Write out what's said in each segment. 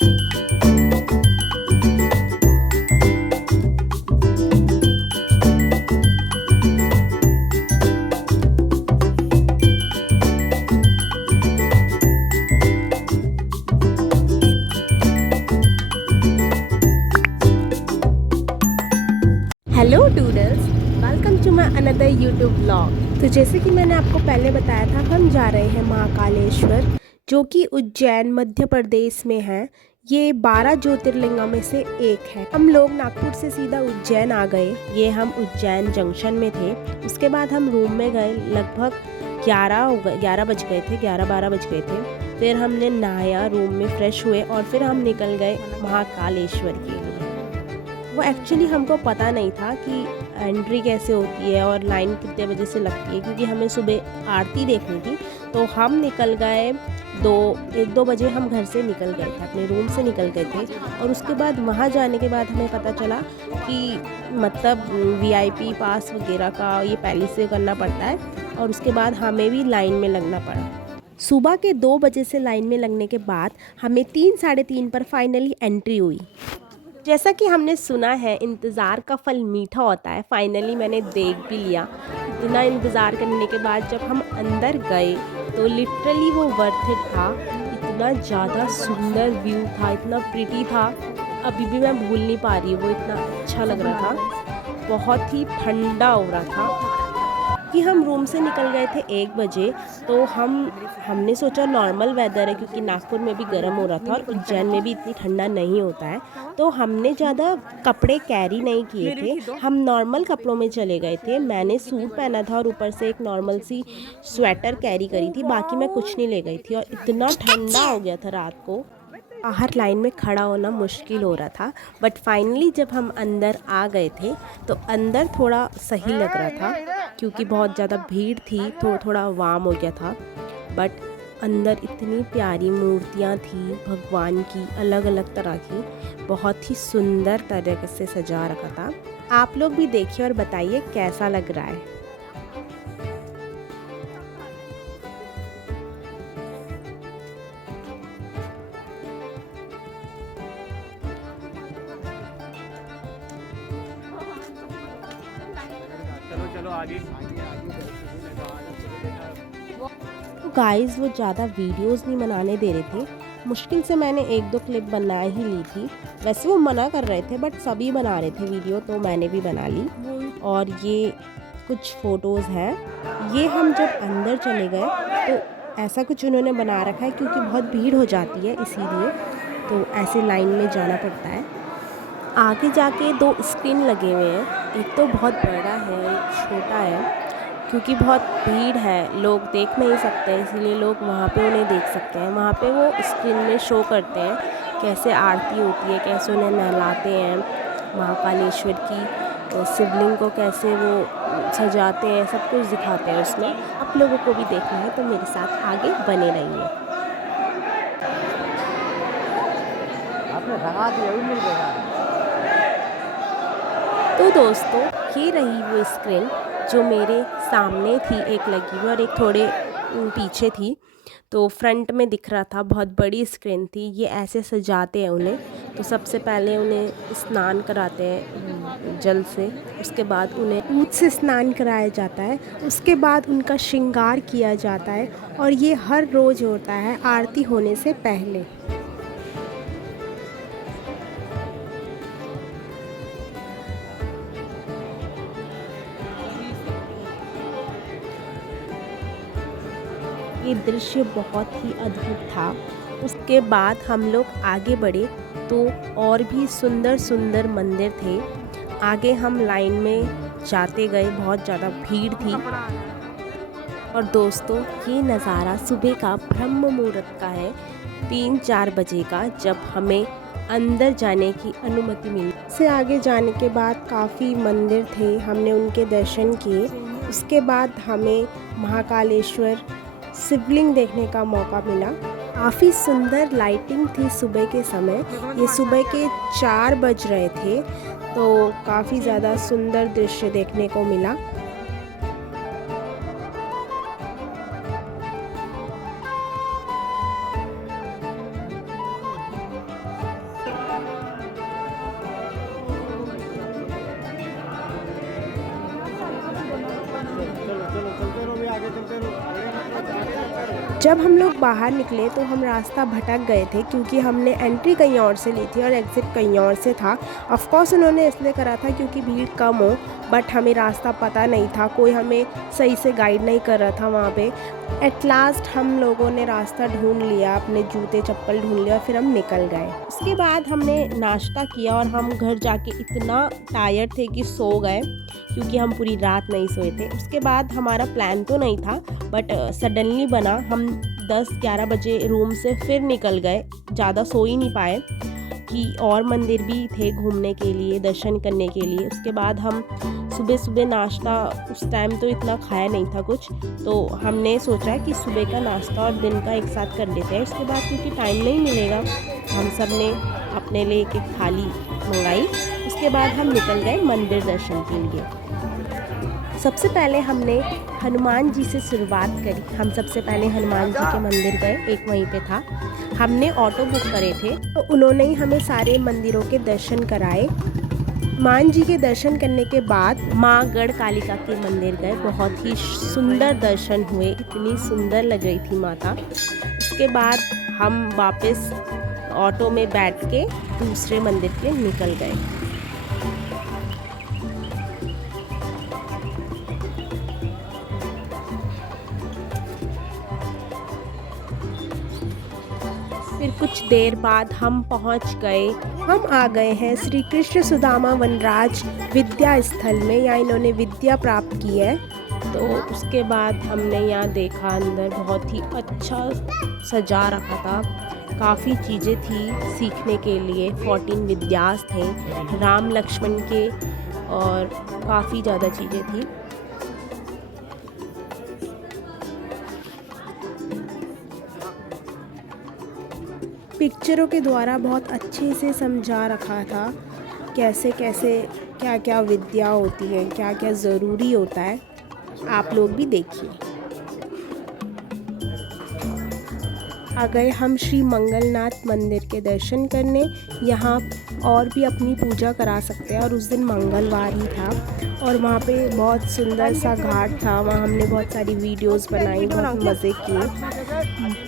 Hello doodles, welcome to my another YouTube blog. तो जैसे कि मैंने आपको पहले बताया था, हम जा रहे हैं महाकालेश्वर, जो कि उज्जैन मध्य प्रदेश में है। ये 12 ज्योतिर्लिंगों में से एक है। हम लोग नागपुर से सीधा उज्जैन आ गए। ये हम उज्जैन जंक्शन में थे। उसके बाद हम रूम में गए। लगभग 11 बज गए थे, 11-12 बज गए थे। फिर हमने नहाया, रूम में फ्रेश हुए और फिर हम निकल गए महाकालेश्वर के लिए। वो एक्चुअली हमको पता नहीं था कि एंट्री कैसे होती है और लाइन कितने बजे से लगती है, क्योंकि हमें सुबह आरती देखनी थी। तो हम निकल गए 1-2 बजे हम घर से निकल गए थे, अपने रूम से निकल गए थे। और उसके बाद वहाँ जाने के बाद हमें पता चला कि मतलब वीआईपी पास वगैरह का ये पहले से करना पड़ता है, और उसके बाद हमें भी लाइन में लगना पड़ा। सुबह के 2 बजे से लाइन में लगने के बाद हमें 3-3:30 पर फाइनली एंट्री हुई। जैसा कि हमने सुना है, इंतज़ार का फल मीठा होता है। फाइनली मैंने देख भी लिया। इतना इंतज़ार करने के बाद जब हम अंदर गए तो लिटरली वो वर्थ इट था। इतना ज़्यादा सुंदर व्यू था, इतना प्रिटी था, अभी भी मैं भूल नहीं पा रही। वो इतना अच्छा लग रहा था, बहुत ही ठंडा हो रहा था। कि हम रूम से निकल गए थे 1 बजे। तो हमने सोचा नॉर्मल वेदर है, क्योंकि नागपुर में भी गर्म हो रहा था और उज्जैन में भी इतनी ठंडा नहीं होता है। तो हमने ज़्यादा कपड़े कैरी नहीं किए थे, हम नॉर्मल कपड़ों में चले गए थे। मैंने सूट पहना था और ऊपर से एक नॉर्मल सी स्वेटर कैरी करी थी, बाकी मैं कुछ नहीं ले गई थी। और इतना ठंडा हो गया था रात को, बाहर लाइन में खड़ा होना मुश्किल हो रहा था। बट फाइनली जब हम अंदर आ गए थे तो अंदर थोड़ा सही लग रहा था, क्योंकि बहुत ज़्यादा भीड़ थी तो थोड़ा वार्म हो गया था। बट अंदर इतनी प्यारी मूर्तियाँ थी भगवान की, अलग अलग तरह की, बहुत ही सुंदर तरीके से सजा रखा था। आप लोग भी देखिए और बताइए कैसा लग रहा है। चलो चलो आगे। तो गाइस, वो ज़्यादा वीडियोस नहीं बनाने दे रहे थे। मुश्किल से मैंने 1-2 क्लिप बना ही ली थी। वैसे वो मना कर रहे थे, बट सभी बना रहे थे वीडियो, तो मैंने भी बना ली। और ये कुछ फ़ोटोज़ हैं। ये हम जब अंदर चले गए तो ऐसा कुछ उन्होंने बना रखा है, क्योंकि बहुत भीड़ हो जाती है इसीलिए, तो ऐसे लाइन में जाना पड़ता है। आगे जाके 2 स्क्रीन लगे हुए हैं, एक तो बहुत बड़ा है, एक छोटा है। क्योंकि बहुत भीड़ है, लोग देख नहीं सकते, इसीलिए लोग वहाँ पे उन्हें देख सकते हैं। वहाँ पे वो स्क्रीन में शो करते हैं कैसे आरती होती है, कैसे उन्हें नहलाते हैं, महाकालेश्वर की शिवलिंग को कैसे वो सजाते हैं, सब कुछ दिखाते हैं उसमें। आप लोगों को भी देखना है तो मेरे साथ आगे बने रहिए। आपने भगा दिया भी मिल गया। तो दोस्तों, ये रही वो स्क्रीन जो मेरे सामने थी, एक लगी हुई और एक थोड़े पीछे थी। तो फ्रंट में दिख रहा था, बहुत बड़ी स्क्रीन थी। ये ऐसे सजाते हैं उन्हें। तो सबसे पहले उन्हें स्नान कराते हैं जल से, उसके बाद उन्हें दूध से स्नान कराया जाता है, उसके बाद उनका श्रृंगार किया जाता है। और ये हर रोज़ होता है आरती होने से पहले। ये दृश्य बहुत ही अद्भुत था। उसके बाद हम लोग आगे बढ़े तो और भी सुंदर सुंदर मंदिर थे। आगे हम लाइन में जाते गए, बहुत ज़्यादा भीड़ थी। और दोस्तों, ये नज़ारा सुबह का ब्रह्म मुहूर्त का है, 3-4 बजे का, जब हमें अंदर जाने की अनुमति मिली। से आगे जाने के बाद काफ़ी मंदिर थे, हमने उनके दर्शन किए। उसके बाद हमें महाकालेश्वर शिवलिंग देखने का मौका मिला। काफ़ी सुंदर लाइटिंग थी सुबह के समय। ये सुबह के 4 बज रहे थे, तो काफ़ी ज़्यादा सुंदर दृश्य देखने को मिला। जब हम लोग बाहर निकले तो हम रास्ता भटक गए थे, क्योंकि हमने एंट्री कहीं और से ली थी और एग्ज़िट कहीं और से था। ऑफ कोर्स उन्होंने इसलिए करा था क्योंकि भीड़ कम हो, बट हमें रास्ता पता नहीं था, कोई हमें सही से गाइड नहीं कर रहा था वहाँ पे। एट लास्ट हम लोगों ने रास्ता ढूंढ लिया, अपने जूते चप्पल ढूंढ लिया और फिर हम निकल गए। उसके बाद हमने नाश्ता किया और हम घर जाके इतना टायर्ड थे कि सो गए, क्योंकि हम पूरी रात नहीं सोए थे। उसके बाद हमारा प्लान तो नहीं था, बट सडनली बना। हम 10-11 बजे रूम से फिर निकल गए, ज़्यादा सो ही नहीं पाए कि और मंदिर भी थे घूमने के लिए, दर्शन करने के लिए। उसके बाद हम सुबह सुबह नाश्ता, उस टाइम तो इतना खाया नहीं था कुछ, तो हमने सोचा कि सुबह का नाश्ता और दिन का एक साथ कर लेते हैं। उसके बाद क्योंकि टाइम नहीं मिलेगा, हम सब ने अपने लिए एक थाली मंगाई। उसके बाद हम निकल गए मंदिर दर्शन के लिए। सबसे पहले हमने हनुमान जी से शुरुआत करी। हम सबसे पहले हनुमान जी के मंदिर गए, एक वहीं पे था। हमने ऑटो बुक करे थे, तो उन्होंने ही हमें सारे मंदिरों के दर्शन कराए। हनुमान जी के दर्शन करने के बाद माँ गढ़ कालिका के मंदिर गए। बहुत ही सुंदर दर्शन हुए, इतनी सुंदर लग रही थी माता। उसके बाद हम वापस ऑटो में बैठ के दूसरे मंदिर के निकल गए। फिर कुछ देर बाद हम पहुंच गए। हम आ गए हैं श्री कृष्ण सुदामा वनराज विद्या स्थल में। यहाँ इन्होंने विद्या प्राप्त की है। तो उसके बाद हमने यहाँ देखा, अंदर बहुत ही अच्छा सजा रखा था, काफ़ी चीज़ें थी सीखने के लिए। 14 विद्यास थे राम लक्ष्मण के, और काफ़ी ज़्यादा चीज़ें थी। पिक्चरों के द्वारा बहुत अच्छे से समझा रखा था कैसे कैसे क्या क्या विद्या होती है, क्या क्या ज़रूरी होता है। आप लोग भी देखिए। आ गए हम श्री मंगलनाथ मंदिर के दर्शन करने। यहाँ और भी अपनी पूजा करा सकते हैं, और उस दिन मंगलवार ही था और वहाँ पे बहुत सुंदर सा घाट था। वहाँ हमने बहुत सारी वीडियोस बनाई, बहुत मज़े किए।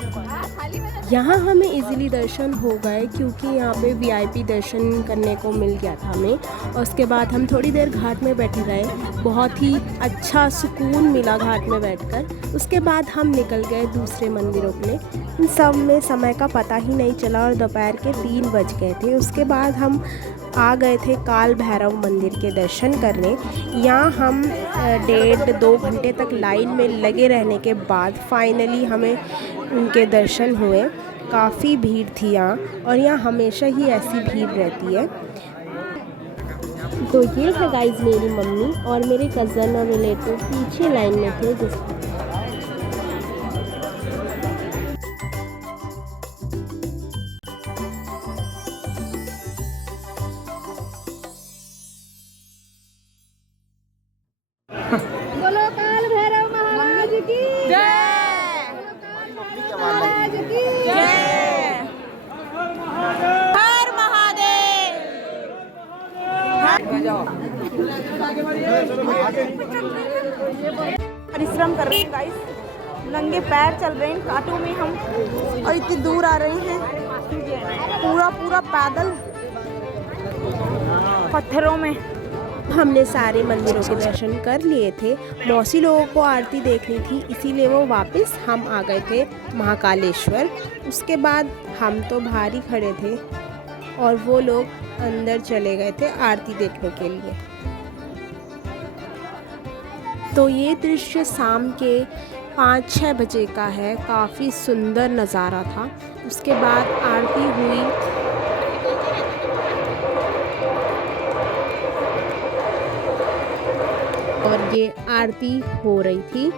यहाँ हमें इजीली दर्शन हो गए, क्योंकि यहाँ पे वीआईपी दर्शन करने को मिल गया था हमें। और उसके बाद हम थोड़ी देर घाट में बैठे रहे, बहुत ही अच्छा सुकून मिला घाट में बैठकर। उसके बाद हम निकल गए दूसरे मंदिरों के लिए। इन सब में समय का पता ही नहीं चला और दोपहर के 3 बज गए थे। उसके बाद हम आ गए थे काल भैरव मंदिर के दर्शन करने। यहाँ हम 1.5-2 घंटे तक लाइन में लगे रहने के बाद फाइनली हमें उनके दर्शन हुए। काफ़ी भीड़ थी यहाँ, और यहाँ हमेशा ही ऐसी भीड़ रहती है। तो ये है गाइज मेरी मम्मी, और मेरे कज़न और रिलेटिव पीछे लाइन में थे। बोलो काल भैरव महाराज की जय। महाराज की जय। हर महादेव। परिश्रम कर रहे हैं गाइस, नंगे पैर चल रहे हैं कांटों में हम, और इतनी दूर आ रहे हैं पूरा पूरा पैदल पत्थरों में। हमने सारे मंदिरों के दर्शन कर लिए थे। मौसी लोगों को आरती देखनी थी, इसीलिए वो वापस हम आ गए थे महाकालेश्वर। उसके बाद हम तो बाहर ही खड़े थे और वो लोग अंदर चले गए थे आरती देखने के लिए। तो ये दृश्य शाम के 5-6 बजे का है। काफ़ी सुंदर नज़ारा था। उसके बाद आरती हुई। और ये आरती हो रही थी।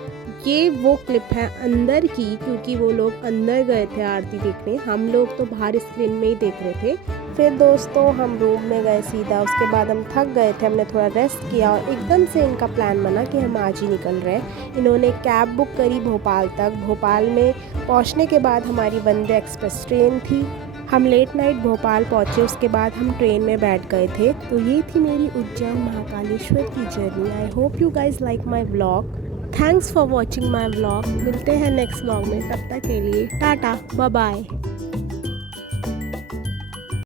ये वो क्लिप है अंदर की, क्योंकि वो लोग अंदर गए थे आरती देखने, हम लोग तो बाहर स्क्रीन में ही देख रहे थे। फिर दोस्तों हम रूम में गए सीधा। उसके बाद हम थक गए थे, हमने थोड़ा रेस्ट किया और एकदम से इनका प्लान बना कि हम आज ही निकल रहे हैं। इन्होंने कैब बुक करी भोपाल तक। भोपाल में पहुंचने के बाद हमारी वंदे एक्सप्रेस ट्रेन थी। हम लेट नाइट भोपाल पहुंचे। उसके बाद हम ट्रेन में बैठ गए थे। तो ये थी मेरी उज्जैन महाकालेश्वर की journey. I hope you guys like my blog. Thanks for watching my vlog. मिलते हैं नेक्स्ट व्लॉग में, तब तक के लिए टाटा बाय बाय।